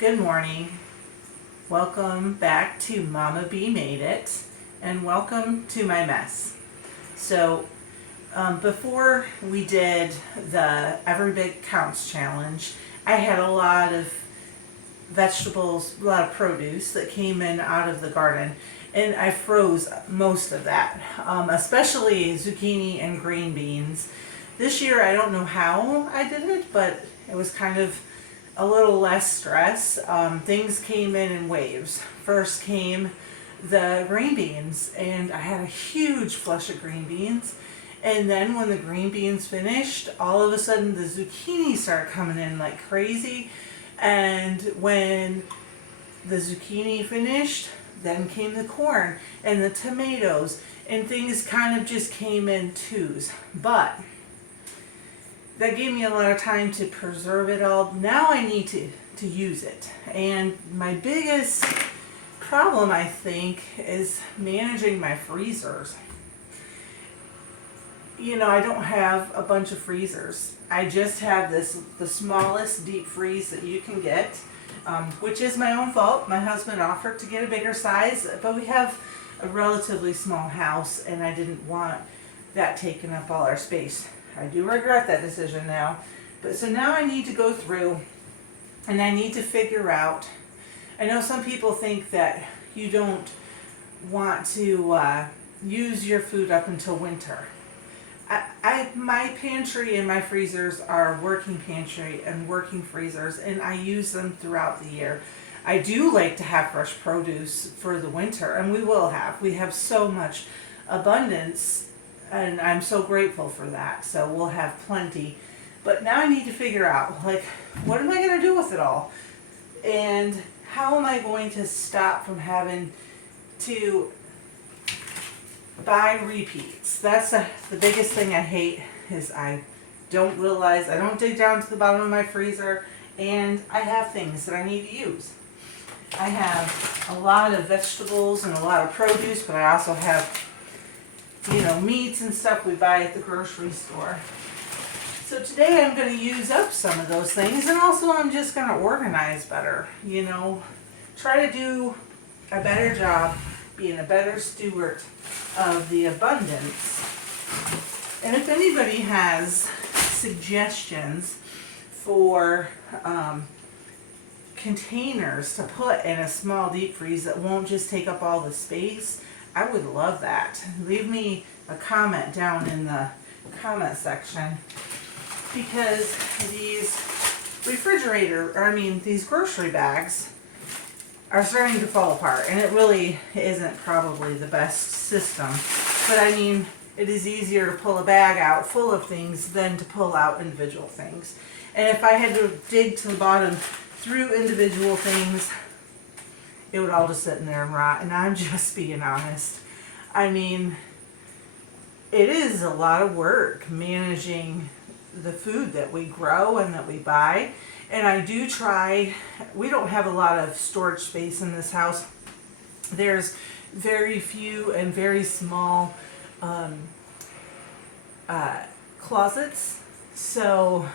Good morning. Welcome back to Mama B Made It, and welcome to my mess. So, before we did the Every Bit Counts challenge, I had a lot of vegetables, a lot of produce that came in out of the garden, and I froze most of that, especially zucchini and green beans. This year, I don't know how I did it, but it was kind of a little less stress. Things came in waves. First came the green beans, and I had a huge flush of green beans. And then when the green beans finished, all of a sudden the zucchini started coming in like crazy. And when the zucchini finished, then came the corn and the tomatoes, and things kind of just came in twos. But that gave me a lot of time to preserve it all. Now I need to use it. And my biggest problem, I think, is managing my freezers. You know, I don't have a bunch of freezers. I just have the smallest deep freeze that you can get, which is my own fault. My husband offered to get a bigger size, but we have a relatively small house, and I didn't want that taking up all our space. I do regret that decision now. But so now I need to go through and I need to figure out. I know some people think that you don't want to use your food up until winter. My pantry and my freezers are working pantry and working freezers, and I use them throughout the year. I do like to have fresh produce for the winter, and we will have. We have so much abundance, and I'm so grateful for that. So we'll have plenty. But now I need to figure out, like, what am I going to do with it all? And how am I going to stop from having to buy repeats? That's the biggest thing I hate, is I don't realize, I don't dig down to the bottom of my freezer, and I have things that I need to use. I have a lot of vegetables and a lot of produce, but I also have, you know, meats and stuff we buy at the grocery store. So today I'm going to use up some of those things, and also I'm just going to organize better, you know, try to do a better job being a better steward of the abundance. And if anybody has suggestions for containers to put in a small deep freeze that won't just take up all the space, I would love that. Leave me a comment down in the comment section, because these these grocery bags are starting to fall apart, and it really isn't probably the best system. But I mean, it is easier to pull a bag out full of things than to pull out individual things. And if I had to dig to the bottom through individual things, it would all just sit in there and rot. And I'm just being honest. I mean, it is a lot of work managing the food that we grow and that we buy. And I do try, we don't have a lot of storage space in this house. There's very few and very small closets. So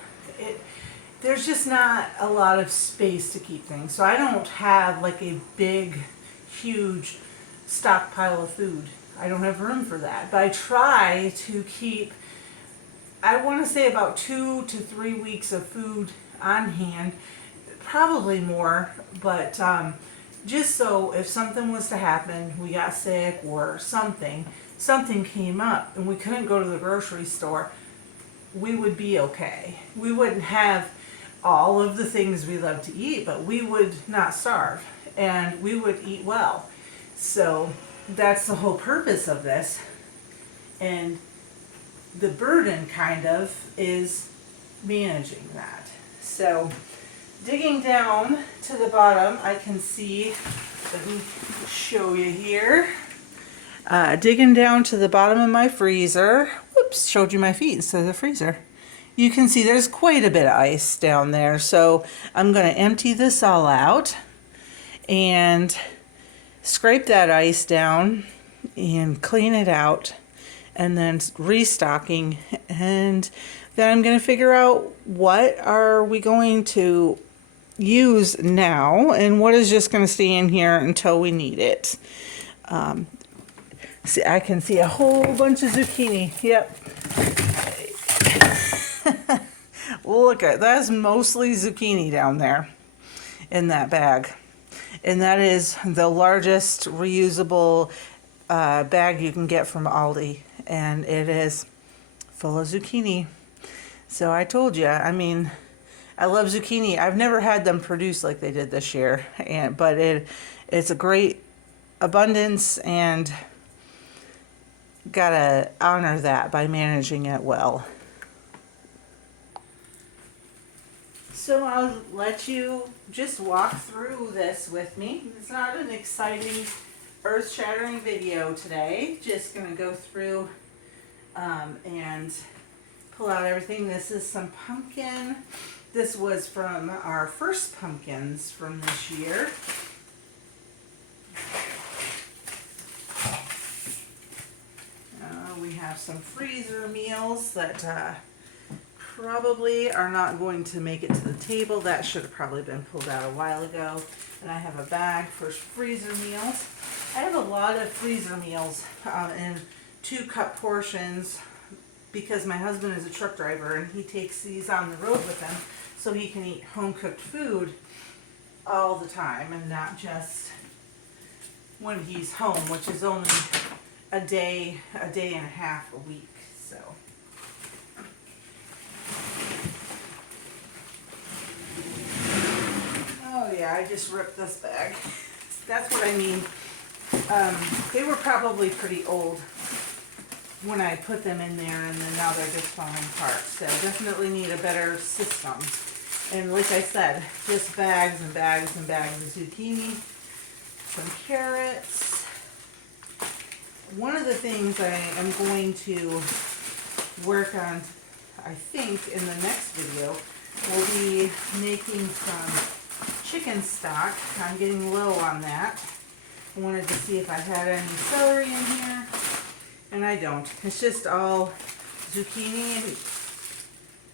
there's just not a lot of space to keep things. So I don't have like a big, huge stockpile of food. I don't have room for that. But I try to keep, I want to say, about 2 to 3 weeks of food on hand, probably more, but just so if something was to happen, we got sick or something came up and we couldn't go to the grocery store, we would be okay. We wouldn't have all of the things we love to eat, but we would not starve, and we would eat well. So that's the whole purpose of this. And the burden kind of is managing that. So digging down to the bottom, I can see, let me show you here. Digging down to the bottom of my freezer, whoops, showed you my feet instead of the freezer. You can see there's quite a bit of ice down there. So I'm going to empty this all out and scrape that ice down and clean it out, and then restocking. And then I'm going to figure out what are we going to use now and what is just going to stay in here until we need it. See, I can see a whole bunch of zucchini. Yep. Look at that's mostly zucchini down there in that bag. And that is the largest reusable bag you can get from Aldi. And it is full of zucchini. So I told you, I mean, I love zucchini. I've never had them produce like they did this year, but it's a great abundance, and gotta honor that by managing it well. So I'll let you just walk through this with me. It's not an exciting, earth-shattering video today. Just gonna go through and pull out everything. This is some pumpkin. This was from our first pumpkins from this year. We have some freezer meals that probably are not going to make it to the table. That should have probably been pulled out a while ago. And I have a bag for freezer meals. I have a lot of freezer meals in 2-cup portions because my husband is a truck driver and he takes these on the road with him so he can eat home-cooked food all the time and not just when he's home, which is only a day and a half a week. So oh yeah, I just ripped this bag. That's what I mean. They were probably pretty old when I put them in there, and then now they're just falling apart. So definitely need a better system. And like I said, just bags and bags and bags of zucchini, some carrots. One of the things I am going to work on, I think, in the next video, will be making some chicken stock. I'm getting low on that. I wanted to see if I had any celery in here, and I don't. It's just all zucchini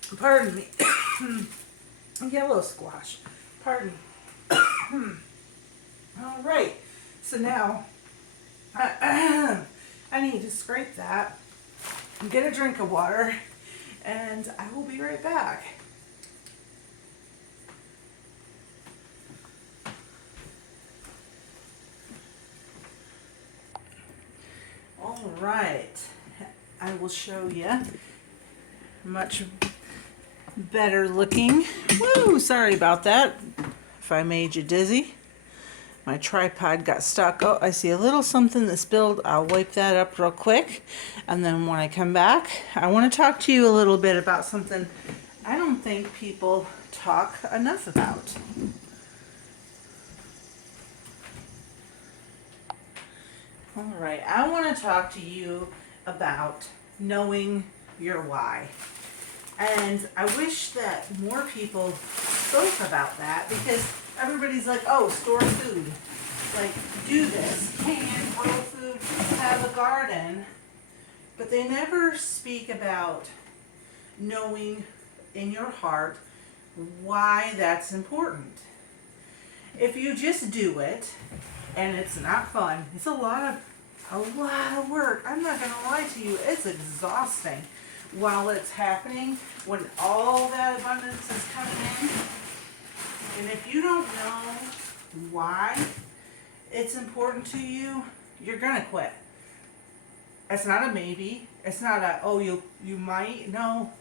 and, pardon me, yellow squash. Pardon. All right, so now I need to scrape that, get a drink of water, and I will be right back. All right, I will show you. Much better looking. Woo, sorry about that if I made you dizzy. My tripod got stuck. Oh, I see a little something that spilled. I'll wipe that up real quick. And then when I come back, I want to talk to you a little bit about something I don't think people talk enough about. All right, I want to talk to you about knowing your why. And I wish that more people spoke about that, because everybody's like, oh, store food. Like, do this, can, grow food, have a garden. But they never speak about knowing in your heart why that's important. If you just do it, and it's not fun, it's a lot of work. I'm not going to lie to you, it's exhausting while it's happening, when all that abundance is coming in. And if you don't know why it's important to you, you're gonna quit. It's not a maybe. It's not a, oh, you might. No,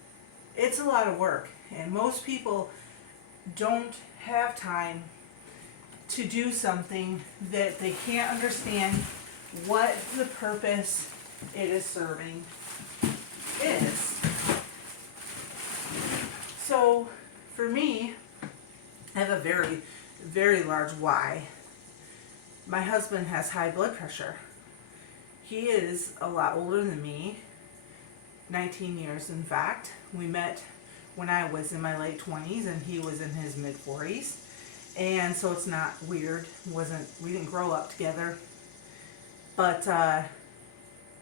it's a lot of work. And most people don't have time to do something that they can't understand what the purpose it is serving is. So for me, I have a very, very large why. My husband has high blood pressure. He is a lot older than me, 19 years in fact. We met when I was in my late 20s and he was in his mid 40s. And so it's not weird. We didn't grow up together. But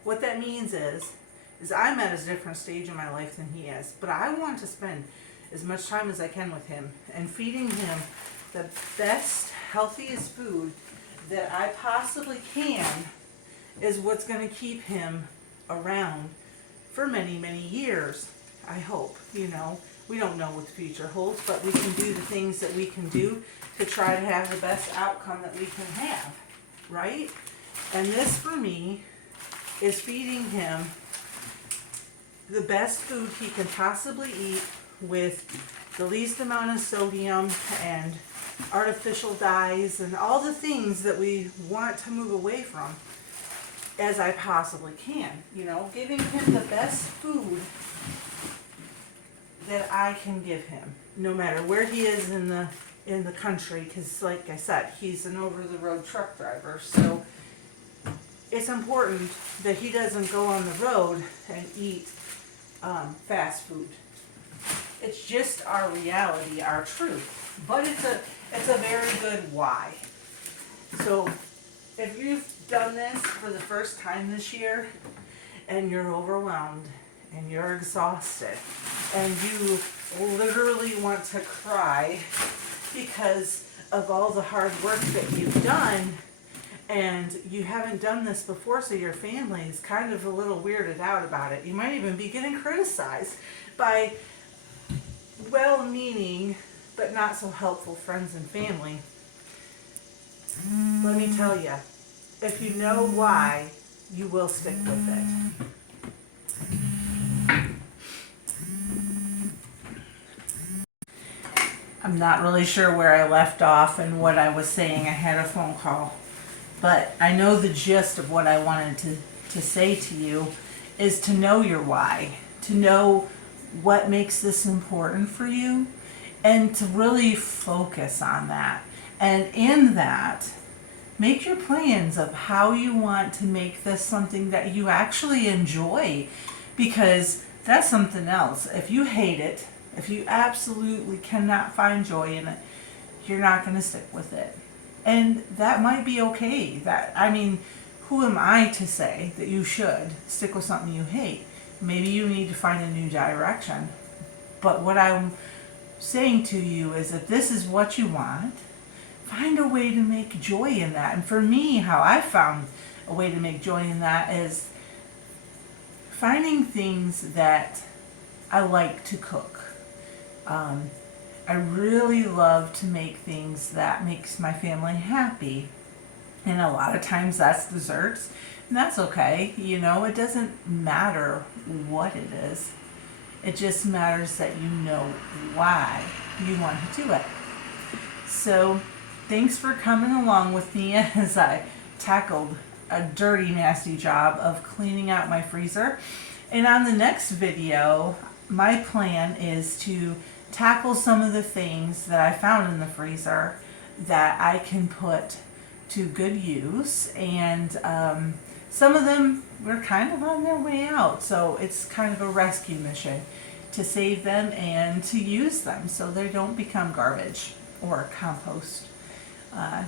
what that means is I'm at a different stage in my life than he is. But I want to spend as much time as I can with him, and feeding him the best, healthiest food that I possibly can is what's going to keep him around for many, many years. I hope, we don't know what the future holds, but we can do the things that we can do to try to have the best outcome that we can have, right? And this for me is feeding him the best food he can possibly eat with the least amount of sodium and artificial dyes and all the things that we want to move away from as I possibly can. Giving him the best food that I can give him, no matter where he is in the country, because like I said, he's an over-the-road truck driver, so it's important that he doesn't go on the road and eat fast food. It's just our reality, our truth, but it's a very good why. So if you've done this for the first time this year and you're overwhelmed and you're exhausted and you literally want to cry because of all the hard work that you've done, and you haven't done this before, so your family is kind of a little weirded out about it. You might even be getting criticized by well-meaning but not so helpful friends and family. Let me tell you, if you know why, you will stick with it. I'm not really sure where I left off and what I was saying. I had a phone call. But I know the gist of what I wanted to say to you is to know your why, to know what makes this important for you, and to really focus on that. And in that, make your plans of how you want to make this something that you actually enjoy, because that's something else. If you hate it, if you absolutely cannot find joy in it, you're not going to stick with it. And that might be okay. Who am I to say that you should stick with something you hate? Maybe you need to find a new direction. But what I'm saying to you is that this is what you want. Find a way to make joy in that. And for me, how I found a way to make joy in that is finding things that I like to cook. I really love to make things that makes my family happy. And a lot of times that's desserts. And that's okay. It doesn't matter what it is. It just matters that you know why you want to do it. So thanks for coming along with me as I tackled a dirty, nasty job of cleaning out my freezer. And on the next video, my plan is to tackle some of the things that I found in the freezer that I can put to good use, and some of them were kind of on their way out, so it's kind of a rescue mission to save them and to use them so they don't become garbage or compost.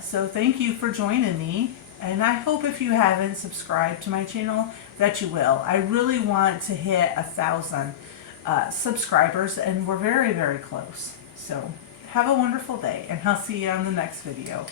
So thank you for joining me, and I hope if you haven't subscribed to my channel that you will. I really want to hit 1,000 subscribers, and we're very, very close. So have a wonderful day, and I'll see you on the next video.